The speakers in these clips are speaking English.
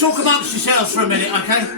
Talk amongst yourselves for a minute, okay?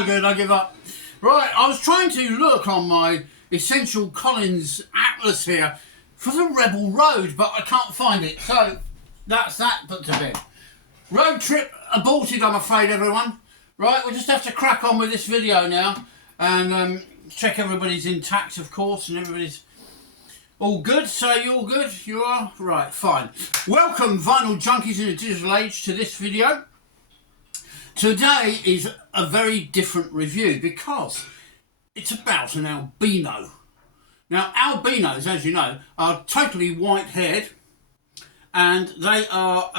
No good, I give up. Right, I was trying to look on my Essential Collins Atlas here for the Rebel Road, but I can't find it, so that's that put to bed. Road trip aborted, I'm afraid, everyone. Right, we'll just have to crack on with this video now and check everybody's intact, of course, and everybody's all good. So you all good? You are? Right, fine. Welcome, vinyl junkies in a digital age, to this video. Today is a very different review because it's about an albino. Now, albinos, as you know, are totally white-haired, and they are,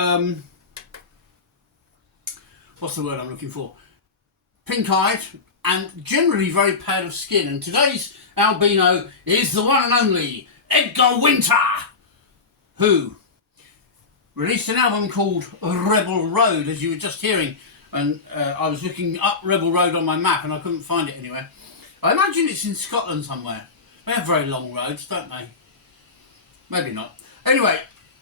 what's the word I'm looking for? Pink-eyed and generally very pale of skin. And today's albino is the one and only Edgar Winter, who released an album called Rebel Road, as you were just hearing. And I was looking up Rebel Road on my map and I couldn't find it anywhere. I imagine it's in Scotland somewhere. They have very long roads, don't they? Maybe not. Anyway,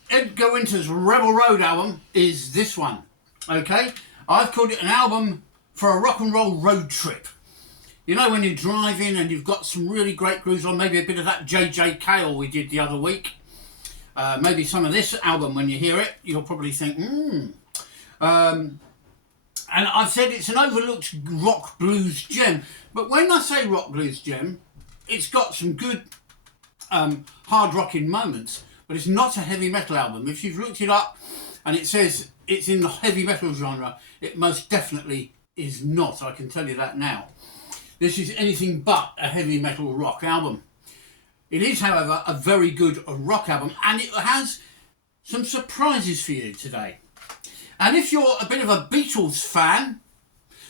Edgar Winter's Rebel Road album is this one. Okay? I've called it an album for a rock and roll road trip. You know, when you're driving and you've got some really great grooves on, maybe a bit of that JJ Cale we did the other week. Maybe some of this album, when you hear it, you'll probably think, and I've said it's an overlooked rock blues gem. But when I say rock blues gem, it's got some good hard rocking moments. But it's not a heavy metal album. If you've looked it up and it says it's in the heavy metal genre, it most definitely is not. I can tell you that now. This is anything but a heavy metal rock album. It is, however, a very good rock album. And it has some surprises for you today. And if you're a bit of a Beatles fan,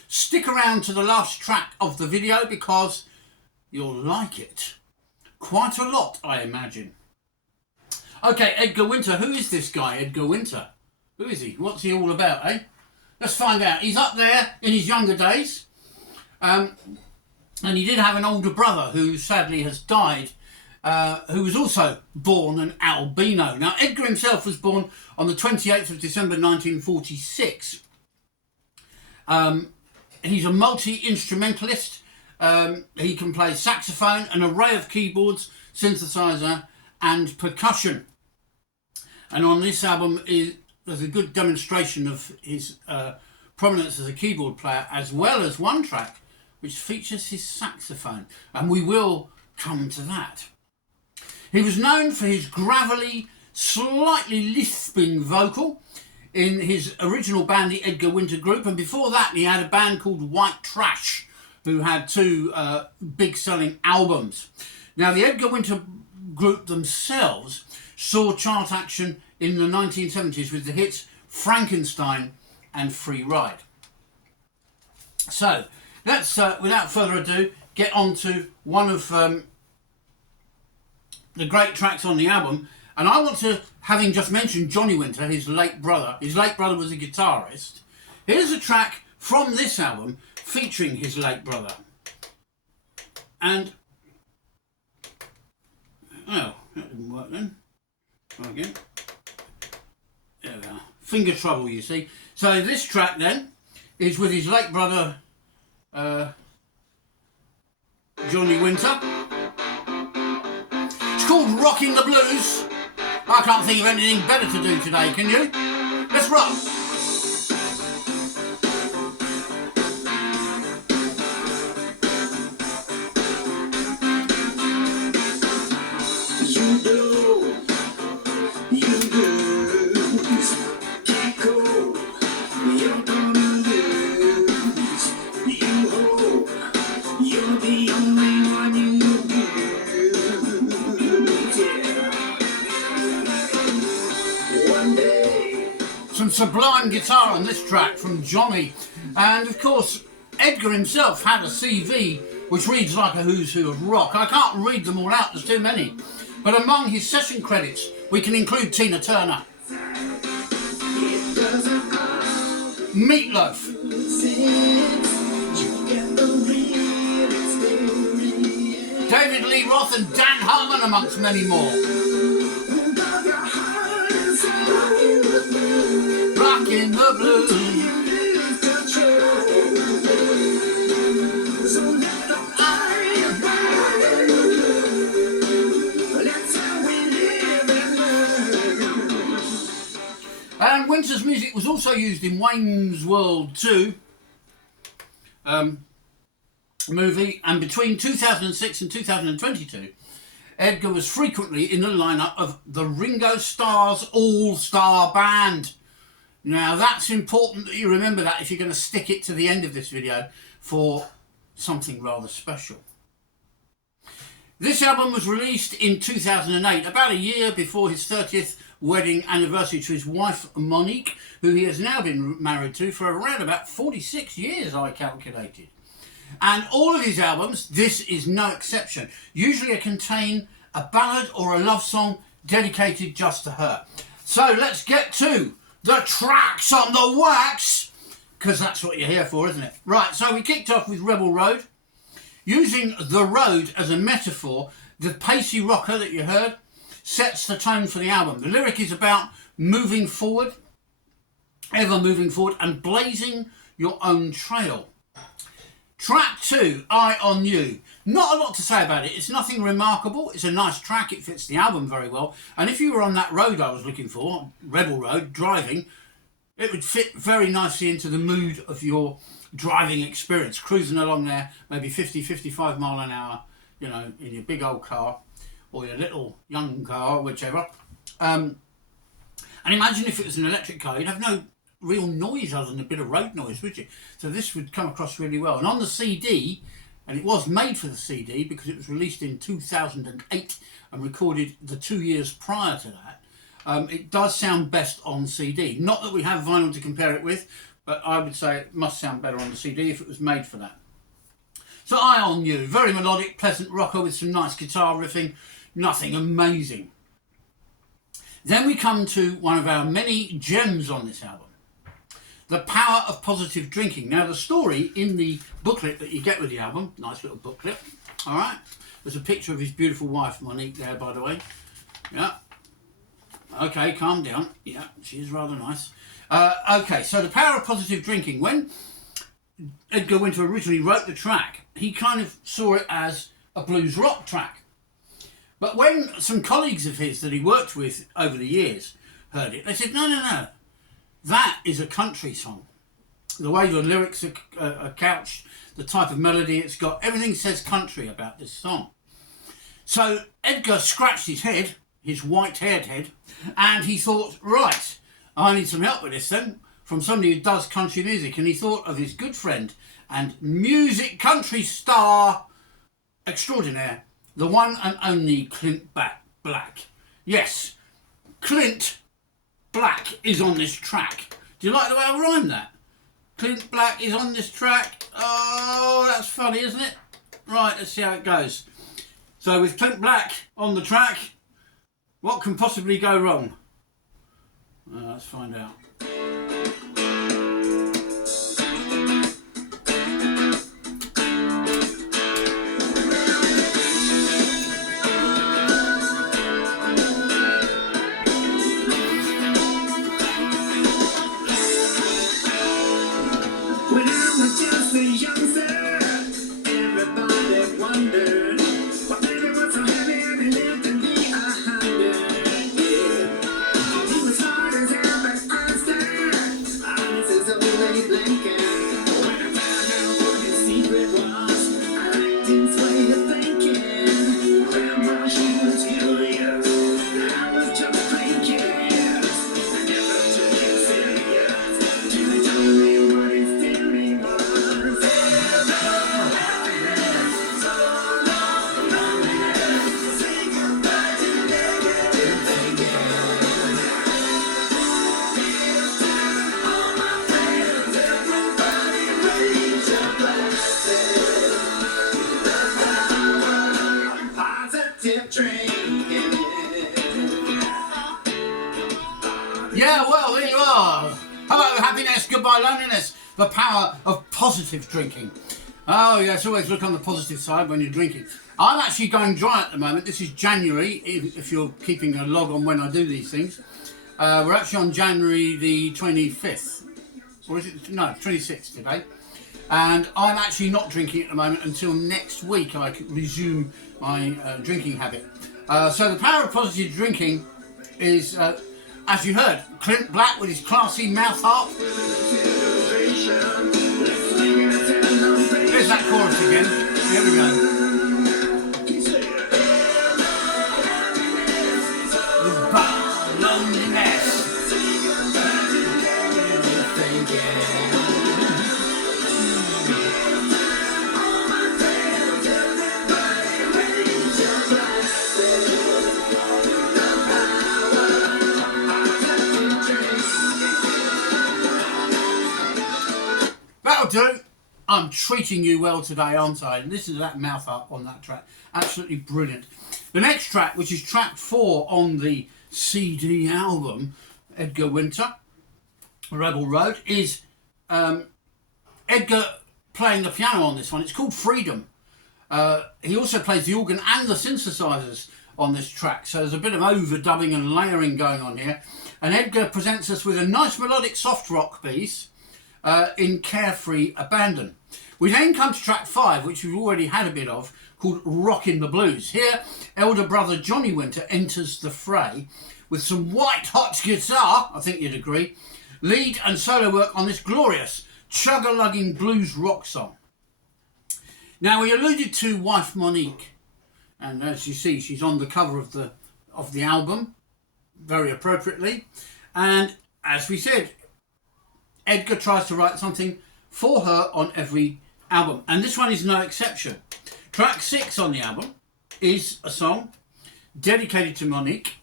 stick around to the last track of the video because you'll like it. Quite a lot, I imagine. Okay, Edgar Winter. Who is this guy, Edgar Winter? Who is he? What's he all about, eh? Let's find out. He's up there in his younger days. And he did have an older brother who sadly has died, who was also born an albino. Now, Edgar himself was born on the 28th of December 1946. He's a multi-instrumentalist. He can play saxophone, an array of keyboards, synthesizer and percussion. And on this album there's a good demonstration of his prominence as a keyboard player, as well as one track which features his saxophone. And we will come to that. He was known for his gravelly, slightly lisping vocal in his original band, the Edgar Winter Group, and before that he had a band called White Trash, who had two big selling albums. Now, the Edgar Winter Group themselves saw chart action in the 1970s with the hits Frankenstein and Free Ride. So, let's, without further ado, get on to one of the great tracks on the album. And I want to, having just mentioned Johnny Winter, his late brother was a guitarist. Here's a track from this album featuring his late brother. And, oh, that didn't work then. Try again. There we are. Finger trouble, you see. So this track then is with his late brother, Johnny Winter. It's called Rocking the Blues. I can't think of anything better to do today, can you? Let's rock. sublime guitar on this track from Johnny. And of course, Edgar himself had a CV which reads like a who's who of rock. I can't read them all out, there's too many. But among his session credits, we can include Tina Turner, Meatloaf, David Lee Roth and Dan Harmon, amongst many more. Rockin' the blues. And Winter's music was also used in Wayne's World 2 movie, and between 2006 and 2022, Edgar was frequently in the lineup of the Ringo Starr's All-Star Band. Now that's important that you remember that if you're going to stick it to the end of this video for something rather special. This album was released in 2008, about a year before his 30th wedding anniversary to his wife Monique, who he has now been married to for around about 46 years, I calculated. And all of his albums, this is no exception, usually contain a ballad or a love song dedicated just to her. So let's get to the tracks on the wax, because that's what you're here for, isn't it? Right, so we kicked off with Rebel Road. Using the road as a metaphor, the pacey rocker that you heard sets the tone for the album. The lyric is about moving forward, ever moving forward, and blazing your own trail. Track 2, Eye on You. Not a lot to say about it. It's nothing remarkable. It's a nice track. It fits the album very well. And if you were on that road I was looking for, Rebel Road, driving, it would fit very nicely into the mood of your driving experience. Cruising along there, maybe 50, 55 mile an hour, you know, in your big old car or your little young car, whichever. And imagine if it was an electric car, you'd have no real noise other than a bit of road noise, would you? So this would come across really well. And on the CD, and it was made for the CD because it was released in 2008 and recorded the 2 years prior to that, it does sound best on CD. Not that we have vinyl to compare it with, but I would say it must sound better on the CD if it was made for that. So Eye on You, very melodic, pleasant rocker with some nice guitar riffing, nothing amazing. Then we come to one of our many gems on this album, The Power of Positive Drinking. Now the story in the booklet that you get with the album, nice little booklet, all right, there's a picture of his beautiful wife Monique there, by the way. Yeah, okay, calm down. Yeah, she is rather nice. Okay, so The Power of Positive Drinking. When Edgar Winter originally wrote the track, he kind of saw it as a blues rock track. But when some colleagues of his that he worked with over the years heard it, they said, no, that is a country song. The way the lyrics are couched, the type of melody it's got, everything says country about this song. So Edgar scratched his head, his white-haired head, and he thought, right, I need some help with this then, from somebody who does country music. And he thought of his good friend and music country star extraordinaire, the one and only CLINT Black. Yes, CLINT Black is on this track. Do you like the way I rhymed that? CLINT Black is on this track. Oh, that's funny, isn't it? Right, let's see how it goes. So with CLINT Black on the track, what can possibly go wrong? Let's find out. Yeah, well, there you are. Hello, happiness, goodbye, loneliness. The power of positive drinking. Oh, yes, always look on the positive side when you're drinking. I'm actually going dry at the moment. This is January, if you're keeping a log on when I do these things. We're actually on January the 25th. Or is it? No, 26th today. And I'm actually not drinking at the moment until next week I can resume my drinking habit. So the power of positive drinking is, as you heard, Clint Black with his classy mouth harp. There's that chorus again. Here we go. That'll do. I'm treating you well today, aren't I? Listen to that mouth up on that track. Absolutely brilliant. The next track, which is track 4 on the CD album, Edgar Winter, Rebel Road, is Edgar playing the piano on this one. It's called Freedom. He also plays the organ and the synthesizers on this track, so there's a bit of overdubbing and layering going on here. And Edgar presents us with a nice melodic soft rock piece in Carefree Abandon. We then come to track 5, which we've already had a bit of, called Rockin' the Blues. Here, elder brother Johnny Winter enters the fray with some white hot guitar, I think you'd agree, lead and solo work on this glorious chug-a-lugging blues rock song. Now, we alluded to wife Monique, and as you see, she's on the cover of the album, very appropriately. And as we said, Edgar tries to write something for her on every album, and this one is no exception. Track 6 on the album is a song dedicated to Monique.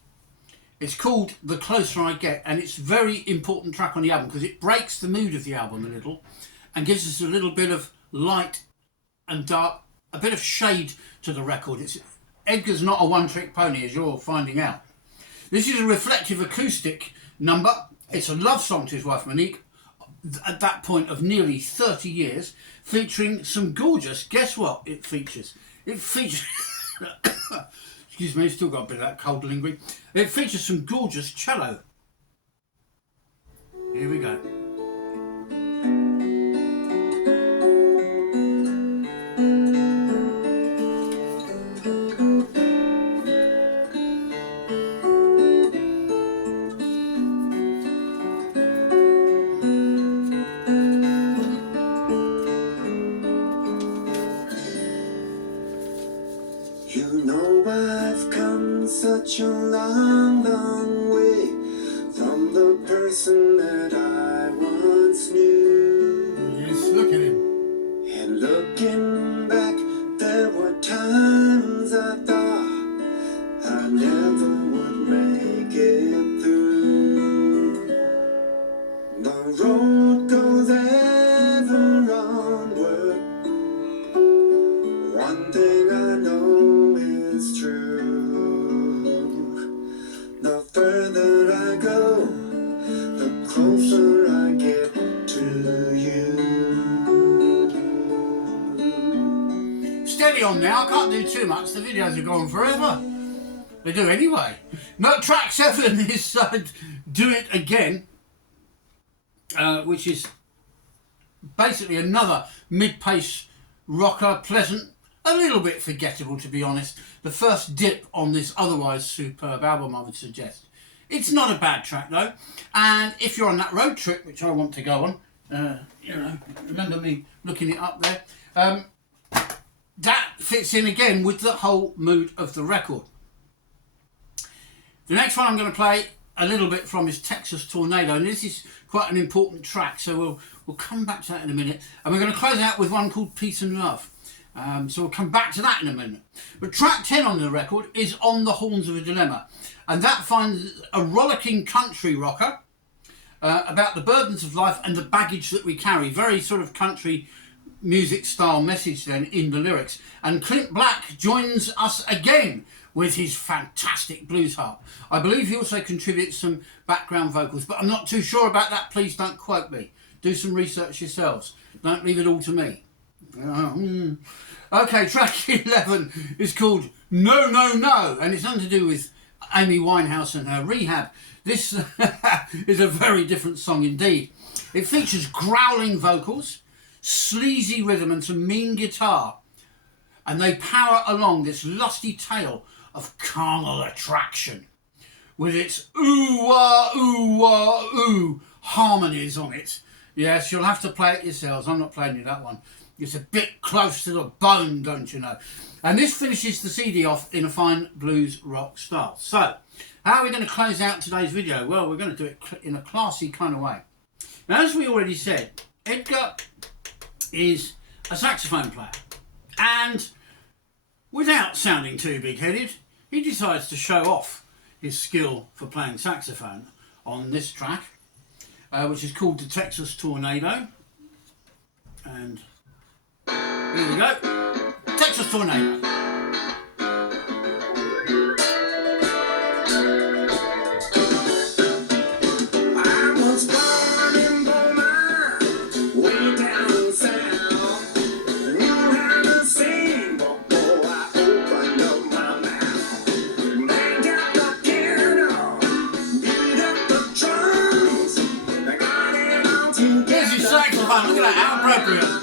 It's called The Closer I Get, and it's a very important track on the album because it breaks the mood of the album a little and gives us a little bit of light and dark, a bit of shade to the record. Edgar's not a one-trick pony, as you're finding out. This is a reflective acoustic number. It's a love song to his wife Monique, at that point of nearly 30 years, featuring some gorgeous, guess what it features? It features, excuse me, still got a bit of that cold lingering. It features some gorgeous cello. Here we go. You know I've come such a long, long way from the person that I once knew. Yes, look at him. And looking back, there were times I thought I never would make it through. The road goes ever onward. One thing I know is true. The further I go, the closer I get to you. Steady on now, I can't do too much. The videos are gone forever. They do anyway. No, track 7 is Do It Again, which is basically another mid-pace rocker, pleasant, a little bit forgettable, to be honest. The first dip on this otherwise superb album, I would suggest. It's not a bad track though, and if you're on that road trip, which I want to go on, remember me looking it up there, that fits in again with the whole mood of the record. The next one I'm going to play a little bit from is Texas Tornado, and this is quite an important track, so we'll come back to that in a minute, and we're going to close out with one called Peace and Love. So we'll come back to that in a minute. But track 10 on the record is On the Horns of a Dilemma, and that finds a rollicking country rocker about the burdens of life and the baggage that we carry. Very sort of country music style message then in the lyrics. And Clint Black joins us again with his fantastic blues harp. I believe he also contributes some background vocals, but I'm not too sure about that. Please don't quote me. Do some research yourselves. Don't leave it all to me. Okay, track 11 is called No, No, No, and it's nothing to do with Amy Winehouse and her rehab. This is a very different song indeed. It features growling vocals, sleazy rhythm and some mean guitar, and they power along this lusty tale of carnal attraction with its ooh-wah, ooh-wah, ooh harmonies on it. Yes, you'll have to play it yourselves. I'm not playing you that one. It's a bit close to the bone, don't you know? And this finishes the CD off in a fine blues rock style. So, how are we going to close out today's video? Well, we're going to do it in a classy kind of way. Now, as we already said, Edgar is a saxophone player. And without sounding too big-headed, he decides to show off his skill for playing saxophone on this track, which is called the Texas Tornado. And here we go, Texas Tornado. Look at that, how appropriate.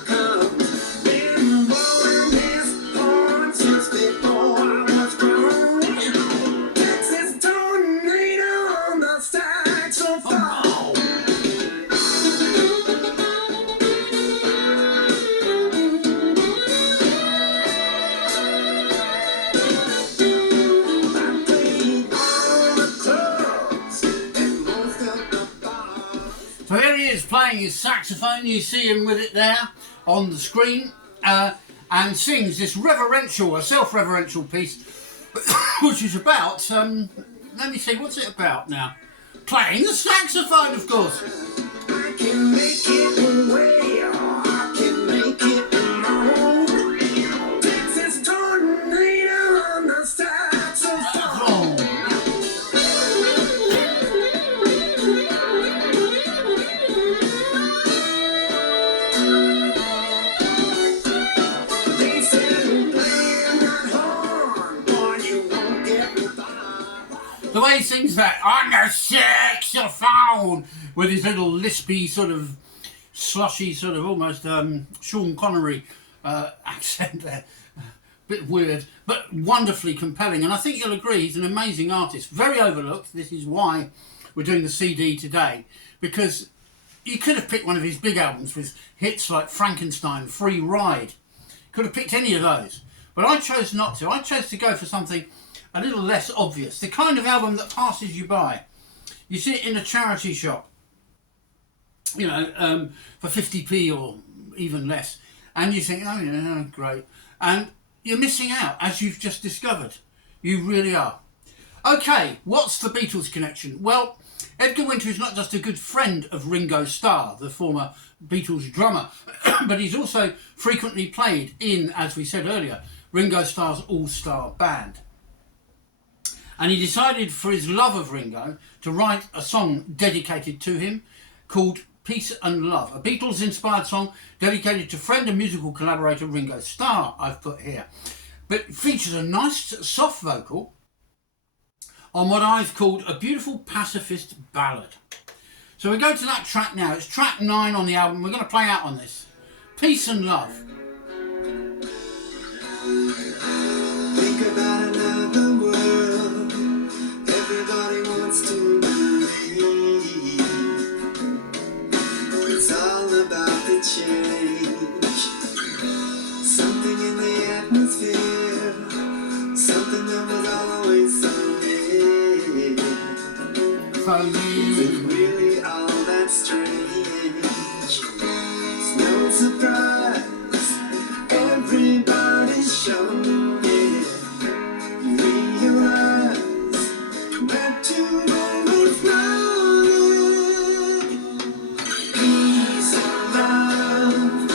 So here he is playing his saxophone. You see him with it there on the screen, and sings this reverential, a self-reverential piece, which is about, let me see, what's it about now? Playing the saxophone, of course. I can make it away, or I can make it alone. Texas Tornado on the saxophone. The way he sings that on the saxophone with his little lispy sort of slushy sort of almost Sean Connery accent there. Bit weird, but wonderfully compelling. And I think you'll agree he's an amazing artist. Very overlooked. This is why we're doing the CD today, because you could have picked one of his big albums with hits like Frankenstein, Free Ride. Could have picked any of those. But I chose not to. I chose to go for something a little less obvious. The kind of album that passes you by. You see it in a charity shop, you know, for 50p or even less. And you think, oh yeah, great. And you're missing out, as you've just discovered. You really are. Okay, what's the Beatles connection? Well, Edgar Winter is not just a good friend of Ringo Starr, the former Beatles drummer, but he's also frequently played in, as we said earlier, Ringo Starr's all-star band. And he decided, for his love of Ringo, to write a song dedicated to him called Peace and Love, a Beatles-inspired song dedicated to friend and musical collaborator Ringo Starr, I've put here. But it features a nice soft vocal on what I've called a beautiful pacifist ballad. So we go to that track now. It's track 9 on the album. We're going to play out on this. Peace and Love. Think about another world. Everybody wants to believe. It's all about the change. Something in the atmosphere. Something that was always so near. Is it really all that strange? It's no surprise. Everybody's showing it. You realize that tomorrow's not. Peace and love.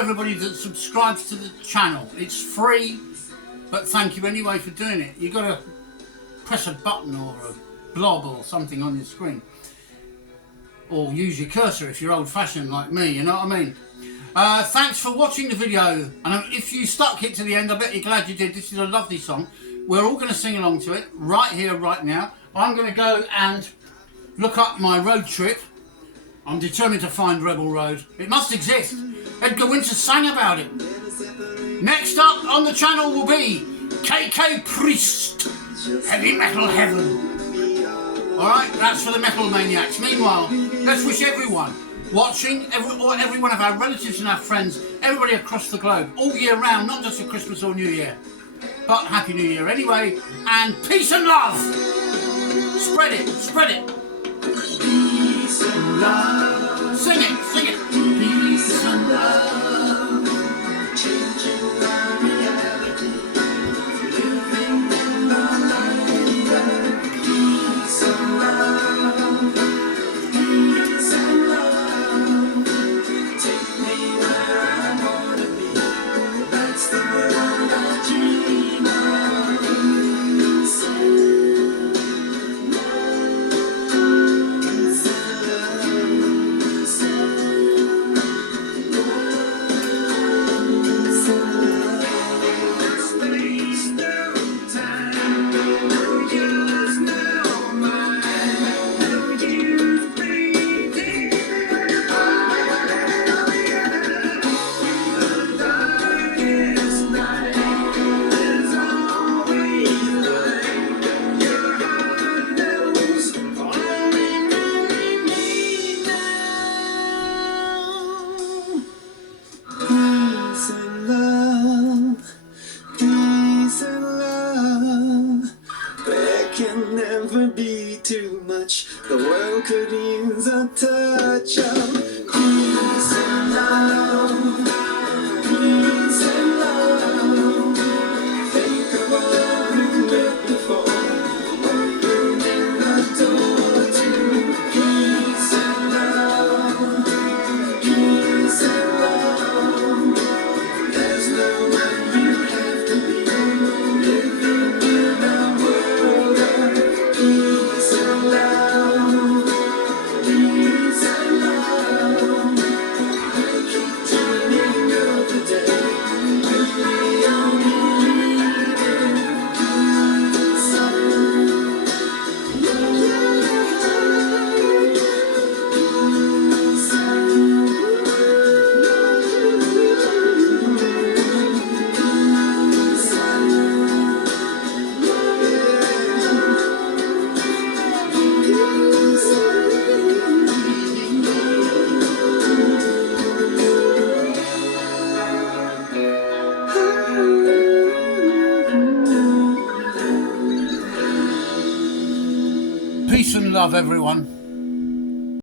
everybody that subscribes to the channel. It's free, but thank you anyway for doing it. You've got to press a button or a blob or something on your screen. Or use your cursor if you're old-fashioned like me, you know what I mean? Thanks for watching the video. And if you stuck it to the end, I bet you're glad you did. This is a lovely song. We're all going to sing along to it right here, right now. I'm going to go and look up my road trip. I'm determined to find Rebel Road. It must exist. Edgar Winter sang about it. Next up on the channel will be KK Priest, Heavy Metal Heaven. Alright, that's for the metal maniacs. Meanwhile, let's wish everyone watching, every one of our relatives and our friends, everybody across the globe, all year round, not just for Christmas or New Year, but Happy New Year anyway, and peace and love! Spread it, spread it! Peace and love. Sing it, sing it! Peace and love, changing our reality, living in the light of peace and love, peace and love, take me where I wanna be, that's the world I dream of, peace and love. Can never be too much. The world could use a touch of peace and love. Peace and love. Think of all we've lived before. Opening the door to peace and love. Peace and love. There's no one you have to be. Living in a world of peace and love, peace and love. I keep dreaming of the day when we only live in peace and love, peace and peace and love, everyone.